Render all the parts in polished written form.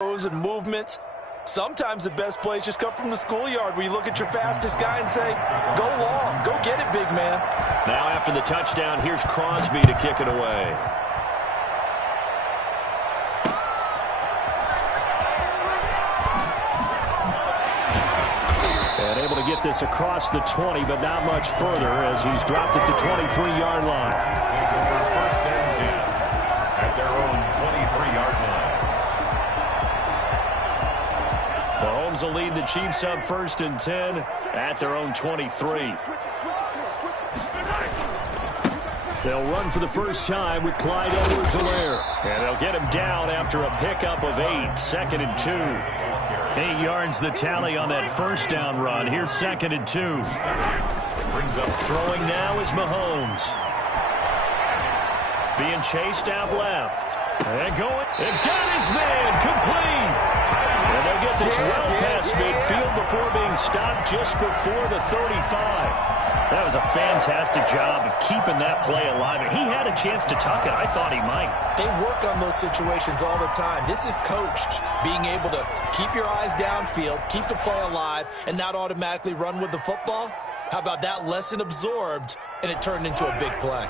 And movements. Sometimes the best plays just come from the schoolyard where you look at your fastest guy and say, go long, go get it, big man. Now after the touchdown, here's Crosby to kick it away. And able to get this across the 20, but not much further as he's dropped it to 23-yard line. First and 10 at their own 23-yard line. Mahomes will lead the Chiefs up first and 10 at their own 23. They'll run for the first time with Clyde Edwards-Helaire. And they'll get him down after a pickup of 8, second and 2. 8 yards the tally on that first down run. Here's second and 2. Throwing now is Mahomes. Being chased out left. And going. And got his man complete. And they'll get this well past midfield before being stopped just before the 35. That was a fantastic job of keeping that play alive. He had a chance to tuck it. I thought he might. They work on those situations all the time. This is coached, being able to keep your eyes downfield, keep the play alive, and not automatically run with the football. How about that lesson absorbed, and it turned into a big play?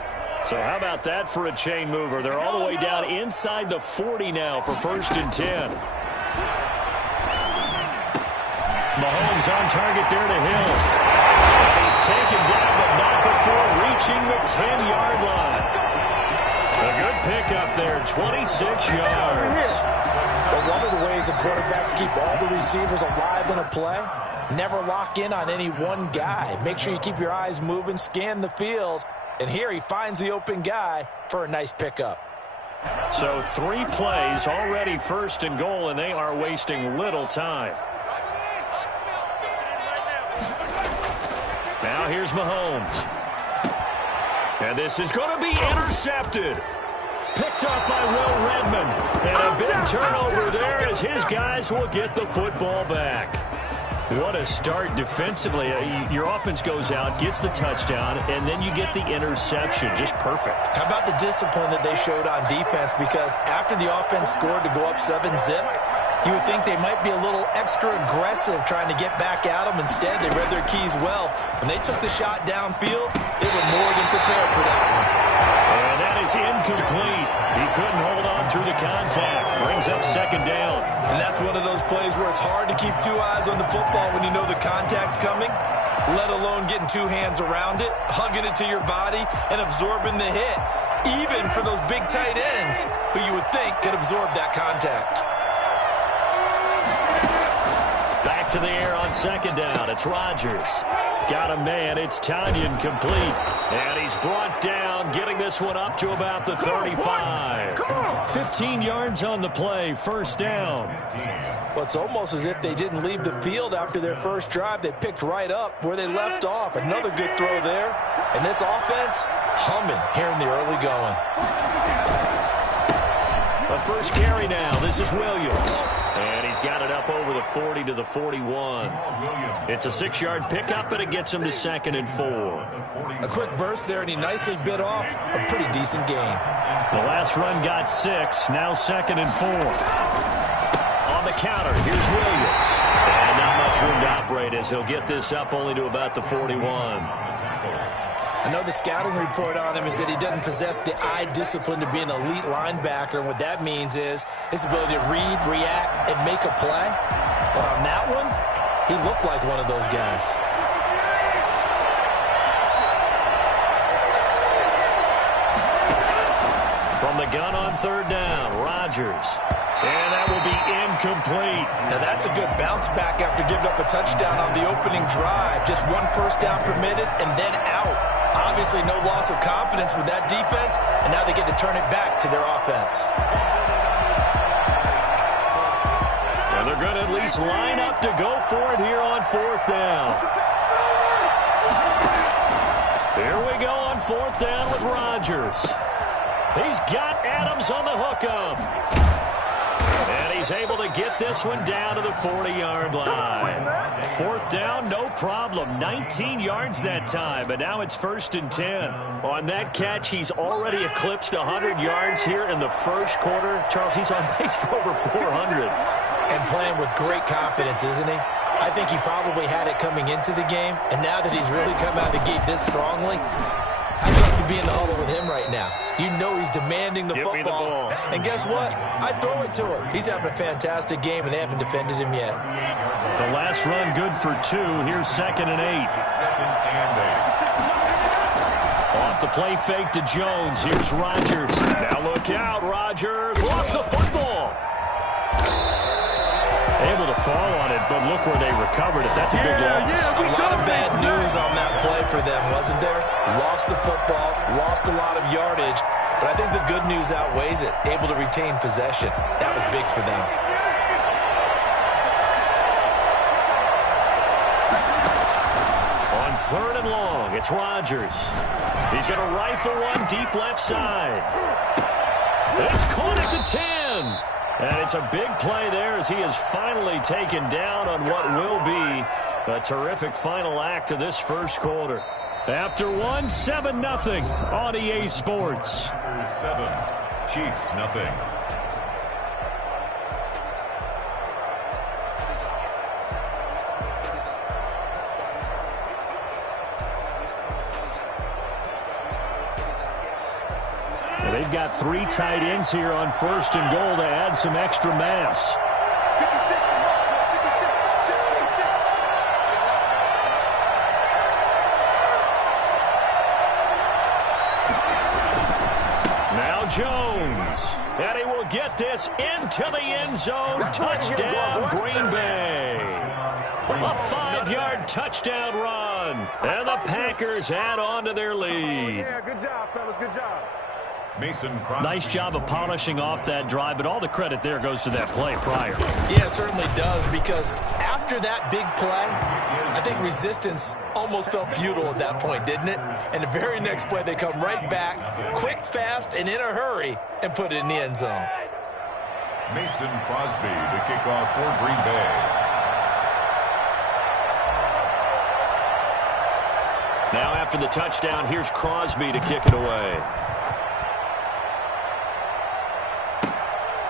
So how about that for a chain mover? They're all the way down inside the 40 now for first and 10. Mahomes on target there to Hill. And he's taken down, but not before reaching the 10-yard line. A good pickup there, 26 yards. But one of the ways the quarterbacks keep all the receivers alive in a play, never lock in on any one guy. Make sure you keep your eyes moving, scan the field. And here he finds the open guy for a nice pickup. So 3 plays already first and goal, and they are wasting little time. Now here's Mahomes. And this is going to be intercepted. Picked up by Will Redmond. And a big turnover there as his guys will get the football back. What a start defensively. Your offense goes out, gets the touchdown, and then you get the interception. Just perfect. How about the discipline that they showed on defense? Because after the offense scored to go up 7-zip, you would think they might be a little extra aggressive trying to get back at them. Instead, they read their keys well. When they took the shot downfield, they were more than prepared for that one. And that is incomplete. He couldn't hold on through the contact. Brings up second down. And that's one of those plays where it's hard to keep 2 eyes on the football when you know the contact's coming, let alone getting 2 hands around it, hugging it to your body, and absorbing the hit, even for those big tight ends who you would think could absorb that contact. Back to the air on second down. It's Rodgers. Got a man. It's Tanyan complete. And he's brought down, getting this one up to about the 35. 15 yards on the play. First down. Well, it's almost as if they didn't leave the field after their first drive. They picked right up where they left off. Another good throw there. And this offense, humming here in the early going. The first carry now. This is Williams. And he's got it up over the 40 to the 41. It's a 6-yard pickup, but it gets him to second and 4. A quick burst there, and he nicely bit off a pretty decent gain. The last run got 6. Now second and 4. On the counter, here's Williams. And not much room to operate as he'll get this up only to about the 41. I know the scouting report on him is that he doesn't possess the eye discipline to be an elite linebacker. And what that means is his ability to read, react, and make a play. But on that one, he looked like one of those guys. From the gun on third down, Rodgers. And that will be incomplete. Now that's a good bounce back after giving up a touchdown on the opening drive. Just 1 first down permitted and then out. Obviously no loss of confidence with that defense, and now they get to turn it back to their offense. And they're going to at least line up to go for it here on fourth down. Here we go on fourth down with Rodgers. He's got Adams on the hookup. And he's able to get this one down to the 40-yard line. Fourth down, no problem. 19 yards that time, but now it's first and 10. On that catch, he's already eclipsed 100 yards here in the first quarter. Charles, he's on pace for over 400. And playing with great confidence, isn't he? I think he probably had it coming into the game, and now that he's really come out of the gate this strongly, I'd love to be in the huddle with him right now. You know he's demanding the Give me the football. ball. And guess what? I'd throw it to him. He's having a fantastic game, and they haven't defended him yet. The last run good for 2. Here's 2nd and 8. Off the play fake to Jones. Here's Rodgers. Now look out. Rodgers lost the football. Able to fall on it, but look where they recovered it. That's a big loss. A lot of bad news on that play for them, wasn't there? Lost the football, lost a lot of yardage, but I think the good news outweighs it. Able to retain possession. That was big for them. On 3rd and long, it's Rodgers. He's going to rifle one deep left side. It's caught at the 10. And it's a big play there as he is finally taken down on what will be a terrific final act of this first quarter. After 7-0 on EA Sports. 7, Chiefs nothing. They've got 3 tight ends here on 1st and goal to add some extra mass. Now Jones. And he will get this into the end zone. Touchdown, Green Bay. A 5-yard touchdown run. And the Packers add on to their lead. Yeah, good job, fellas. Good job. Nice job of polishing off that drive, but all the credit there goes to that play prior. Yeah, it certainly does, because after that big play, I think resistance almost felt futile at that point, didn't it? And the very next play, they come right back, quick, fast, and in a hurry, and put it in the end zone. Mason Crosby to kick off for Green Bay. Now after the touchdown, here's Crosby to kick it away.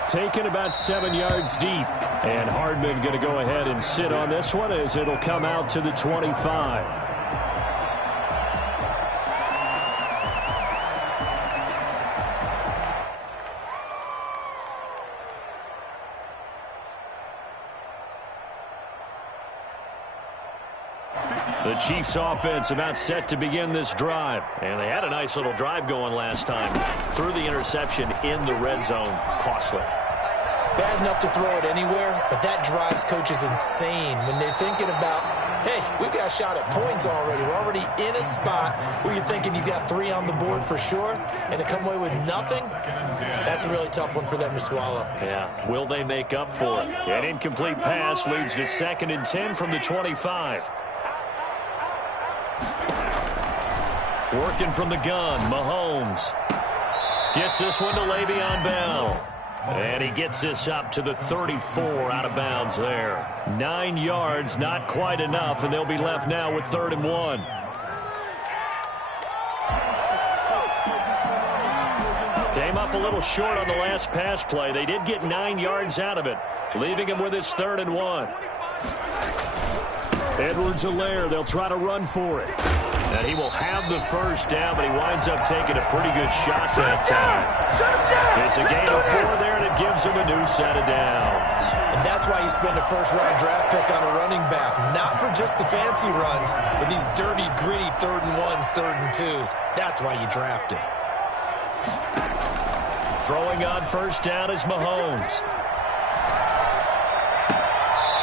Taken about 7 yards deep. And Hardman going to go ahead and sit on this one as it'll come out to the 25. The Chiefs offense about set to begin this drive. And they had a nice little drive going last time. Threw the interception in the red zone. Costly. Bad enough to throw it anywhere, but that drives coaches insane when they're thinking about, hey, we've got a shot at points already. We're already in a spot where you're thinking you got 3 on the board for sure, and to come away with nothing, that's a really tough one for them to swallow. Yeah, will they make up for it? An incomplete pass leads to 2nd and 10 from the 25. Working from the gun, Mahomes. Gets this one to Le'Veon Bell. And he gets this up to the 34 out of bounds there. 9 yards, not quite enough, and they'll be left now with 3rd and 1. Came up a little short on the last pass play. They did get 9 yards out of it, leaving him with his 3rd and 1. Edwards-Helaire, they'll try to run for it. And he will have the first down, but he winds up taking a pretty good shot that time. It's a gain of 4 there, and it gives him a new set of downs. And that's why you spend a first-round draft pick on a running back. Not for just the fancy runs, but these dirty, gritty 3rd and 1s, 3rd and 2s. That's why you draft him. Throwing on first down is Mahomes.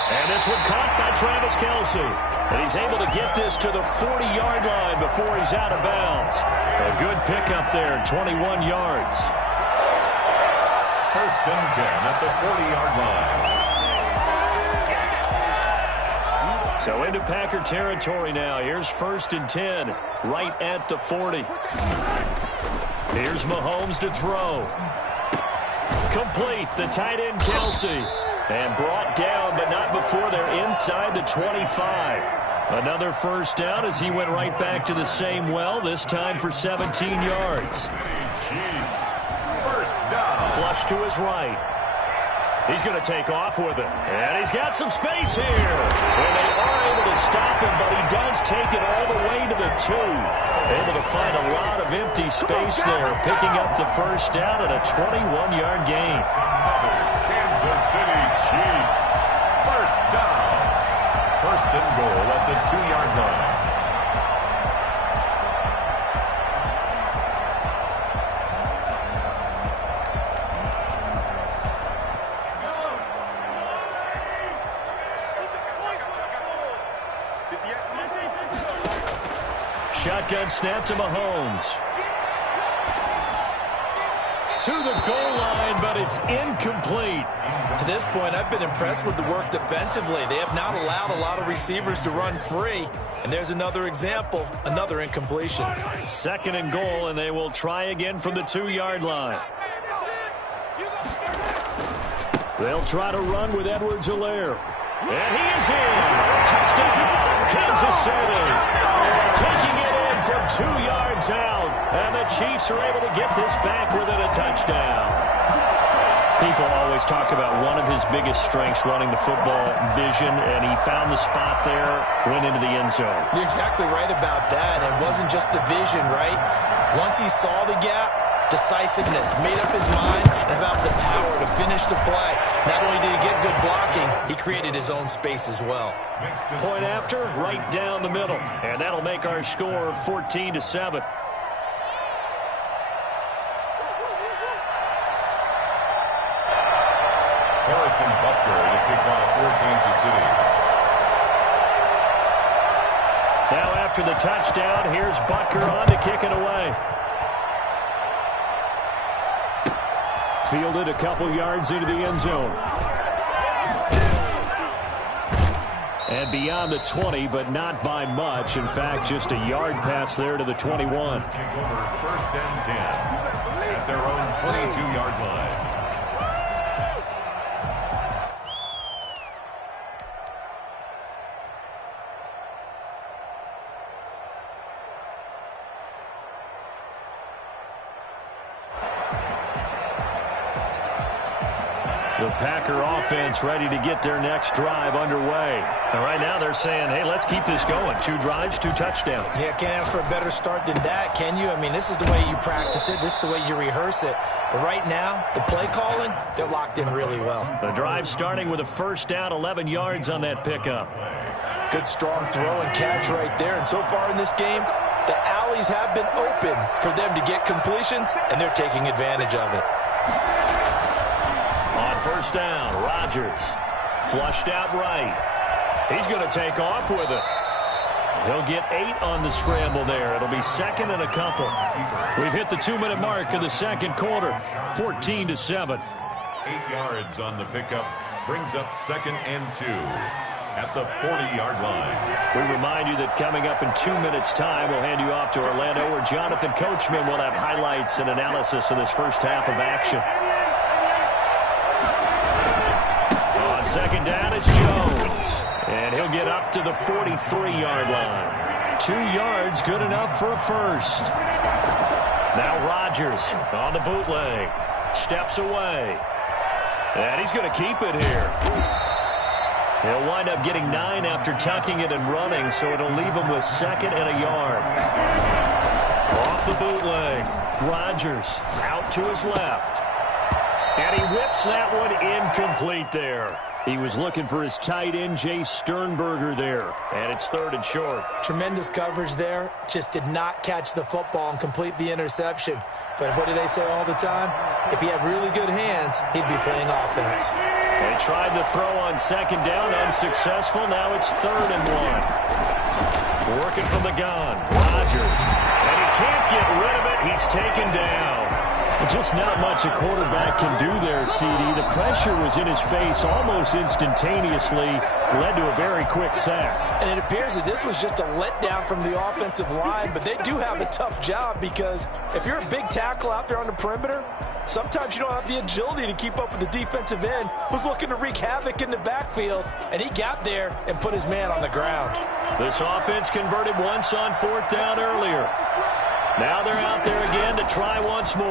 And this one caught by Travis Kelce. And he's able to get this to the 40-yard line before he's out of bounds. A good pickup there, 21 yards. 1st and 10 at the 40-yard line. So into Packer territory now. Here's 1st and 10, right at the 40. Here's Mahomes to throw. Complete, the tight end Kelce. And brought down, but not before they're inside the 25. Another first down as he went right back to the same well, this time for 17 yards. First down. Flush to his right. He's going to take off with it. And he's got some space here. And they are able to stop him, but he does take it all the way to the 2. Able to find a lot of empty space there, picking up the first down and a 21-yard gain. Kansas City Chiefs. First down. First and goal at the 2-yard line. Shotgun snap to Mahomes. To the goal line, but it's incomplete. To this point, I've been impressed with the work defensively. They have not allowed a lot of receivers to run free. And there's another example, another incompletion. Second and goal, and they will try again from the 2-yard line. They'll try to run with Edwards-Helaire. And he is in. Touchdown, Kansas City. Taking it in from 2 yards out. And the Chiefs are able to get this back within a touchdown. People always talk about one of his biggest strengths running the football, vision, and he found the spot there, went into the end zone. You're exactly right about that. It wasn't just the vision, right? Once he saw the gap, decisiveness, made up his mind, and about the power to finish the play. Not only did he get good blocking, he created his own space as well. Point after, right down the middle. And that'll make our score 14-7. Harrison Butker to kick off for Kansas City. Now after the touchdown, here's Butker on to kick it away. Fielded a couple yards into the end zone. And beyond the 20, but not by much. In fact, just a yard pass there to the 21. First and 10 at their own 22-yard line. The Packer offense ready to get their next drive underway. And right now they're saying, hey, let's keep this going. 2 drives, 2 touchdowns. Yeah, can't ask for a better start than that, can you? I mean, this is the way you practice it. This is the way you rehearse it. But right now, the play calling, they're locked in really well. The drive starting with a first down, 11 yards on that pickup. Good, strong throw and catch right there. And so far in this game, the alleys have been open for them to get completions, and they're taking advantage of it. First down, Rodgers. Flushed out right. He's going to take off with it. He'll get 8 on the scramble there. It'll be second and a couple. We've hit the 2-minute mark of the second quarter. 14-7. 8 yards on the pickup. Brings up second and 2 at the 40-yard line. We remind you that coming up in 2 minutes' time, we'll hand you off to Orlando, where Jonathan Coachman will have highlights and analysis of this first half of action. Second down, it's Jones. And he'll get up to the 43-yard line. 2 yards, good enough for a first. Now Rodgers on the bootleg. Steps away. And he's going to keep it here. He'll wind up getting 9 after tucking it and running, so it'll leave him with second and a yard. Off the bootleg. Rodgers out to his left. And he whips that one incomplete there. He was looking for his tight end, Jay Sternberger, there. And it's third and short. Tremendous coverage there. Just did not catch the football and complete the interception. But what do they say all the time? If he had really good hands, he'd be playing offense. They tried the throw on second down, unsuccessful. Now it's third and 1. Working from the gun. Rodgers. And he can't get rid of it. He's taken down. Just not much a quarterback can do there, CD. The pressure was in his face almost instantaneously, led to a very quick sack. And it appears that this was just a letdown from the offensive line, but they do have a tough job because if you're a big tackle out there on the perimeter, sometimes you don't have the agility to keep up with the defensive end who's looking to wreak havoc in the backfield, and he got there and put his man on the ground. This offense converted once on 4th down earlier. Now they're out there again to try once more.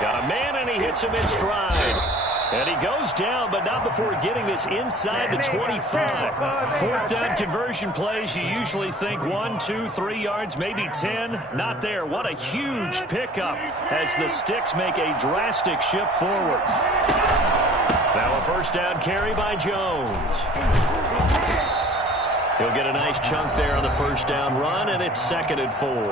Got a man, and he hits him in stride. And he goes down, but not before getting this inside the 25. 4th down conversion plays, you usually think 1, 2, 3 yards, maybe 10. Not there. What a huge pickup as the Sticks make a drastic shift forward. Now a 1st down carry by Jones. He'll get a nice chunk there on the 1st down run, and it's 2nd and 4.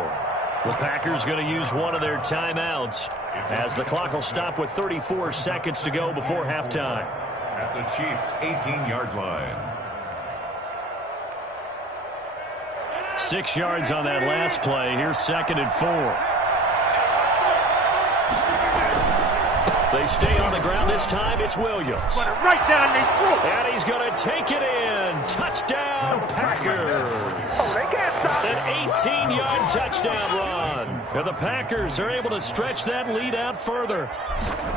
The Packers going to use one of their timeouts as the clock will stop with 34 seconds to go before halftime. At the Chiefs' 18-yard line. 6 yards on that last play. Here's 2nd and 4. They stay on the ground this time. It's Williams. Right down their throat. And he's going to take it in. Touchdown, Packers. Oh, they can't stop. An 18-yard touchdown run. And the Packers are able to stretch that lead out further.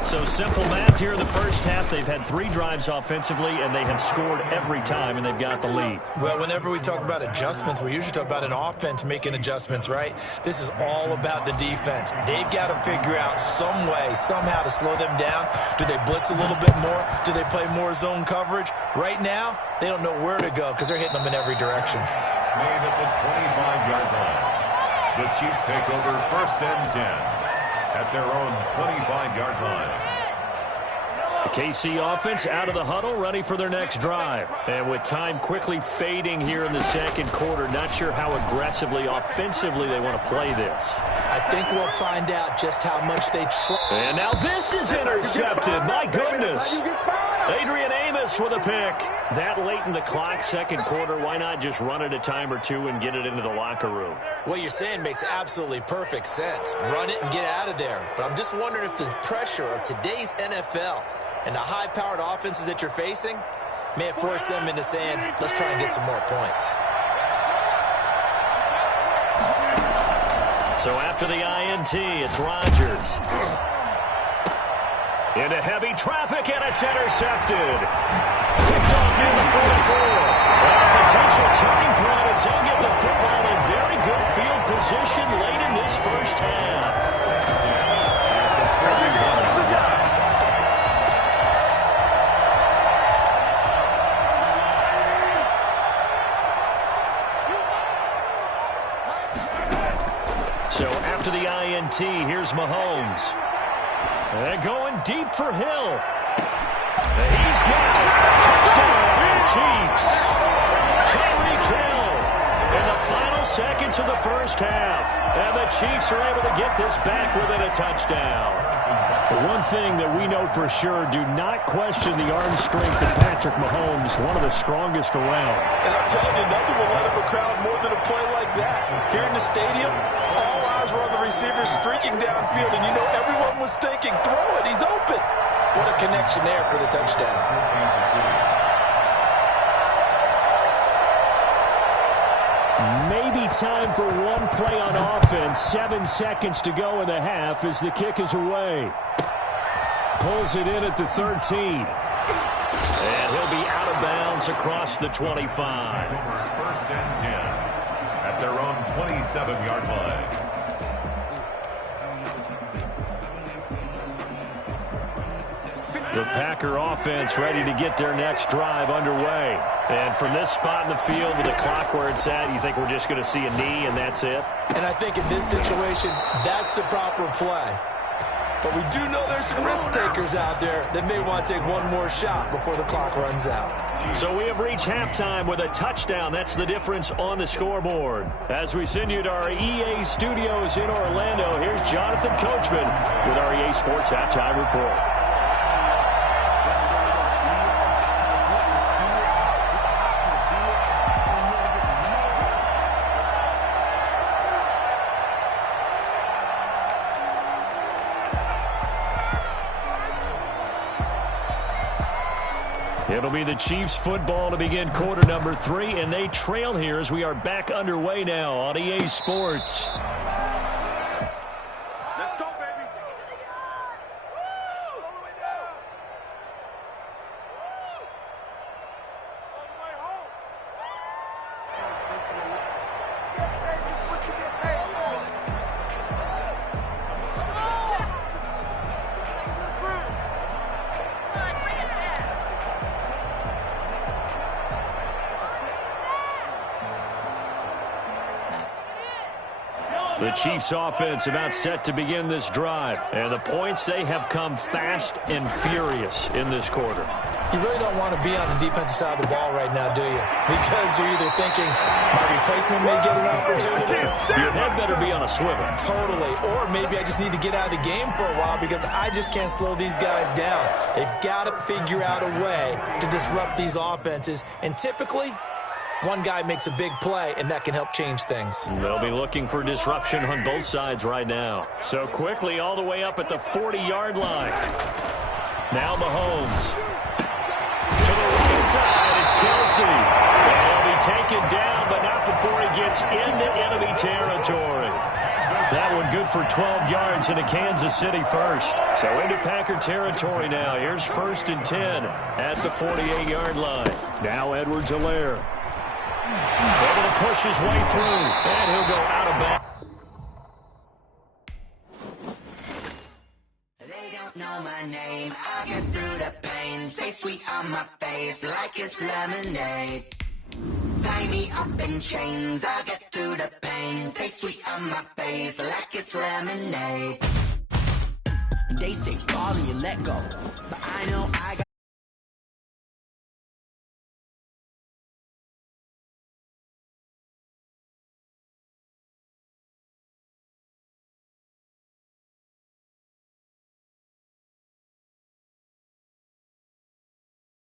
So simple math here in the first half. They've had 3 drives offensively, and they have scored every time, and they've got the lead. Well, whenever we talk about adjustments, we usually talk about an offense making adjustments, right? This is all about the defense. They've got to figure out some way, somehow to slow them down. Do they blitz a little bit more? Do they play more zone coverage? Right now, they don't know where to go because they're hitting them in every direction. Made at the 25-yard line. The Chiefs take over 1st and 10 at their own 25-yard line. The KC offense out of the huddle, ready for their next drive. And with time quickly fading here in the 2nd quarter, not sure how aggressively, offensively they want to play this. I think we'll find out just how much they try. And now this is intercepted. My goodness. Adrian Amos with a pick. That late in the clock, 2nd quarter, why not just run it a time or two and get it into the locker room? What you're saying makes absolutely perfect sense. Run it and get out of there. But I'm just wondering if the pressure of today's NFL and the high-powered offenses that you're facing may have forced them into saying, let's try and get some more points. So after the INT, it's Rodgers. Into heavy traffic, and it's intercepted. Picked off near the 44. A potential turning point as he'll get the football in very good field position late in this first half. So after the INT, here's Mahomes. They're going deep for Hill. He's got it. Touchdown, Chiefs. Tyreek Hill in the final seconds of the first half. And the Chiefs are able to get this back within a touchdown. The one thing that we know for sure, do not question the arm strength of Patrick Mahomes, one of the strongest around. And I'm telling you, nothing will light up a crowd more than a play like that. Here in the stadium, all eyes were on the receiver streaking downfield, and you know everyone was thinking, throw it, he's open. What a connection there for the touchdown. Maybe time for one play on offense. 7 seconds to go in the half as the kick is away. Pulls it in at the 13. And he'll be out of bounds across the 25. 1st and 10 at their own 27-yard line. The Packer offense ready to get their next drive underway. And from this spot in the field with the clock where it's at, you think we're just going to see a knee and that's it? And I think in this situation, that's the proper play. But we do know there's some risk takers out there that may want to take one more shot before the clock runs out. So we have reached halftime with a touchdown. That's the difference on the scoreboard. As we send you to our EA studios in Orlando, here's Jonathan Coachman with our EA Sports Halftime Report. It'll be the Chiefs football to begin quarter number 3, and they trail here as we are back underway now on EA Sports. Let's go, baby. The Chiefs offense about set to begin this drive. And the points, they have come fast and furious in this quarter. You really don't want to be on the defensive side of the ball right now, do you? Because you're either thinking my replacement may get an opportunity. Your head better be on a swivel. Totally. Or maybe I just need to get out of the game for a while because I just can't slow these guys down. They've got to figure out a way to disrupt these offenses. And typically, one guy makes a big play, and that can help change things. They'll be looking for disruption on both sides right now. So quickly all the way up at the 40-yard line. Now Mahomes. To the right side, it's Kelsey. And he'll be taken down, but not before he gets into enemy territory. That one good for 12 yards into Kansas City first. So into Packer territory now. Here's 1st and 10 at the 48-yard line. Now Edwards-Helaire. Able to push his way through, and he'll go out of bounds. They don't know my name. I get through the pain. Taste sweet on my face like it's lemonade. Tie me up in chains. I get through the pain. Taste sweet on my face like it's lemonade. They say fall and you let go, but I know I got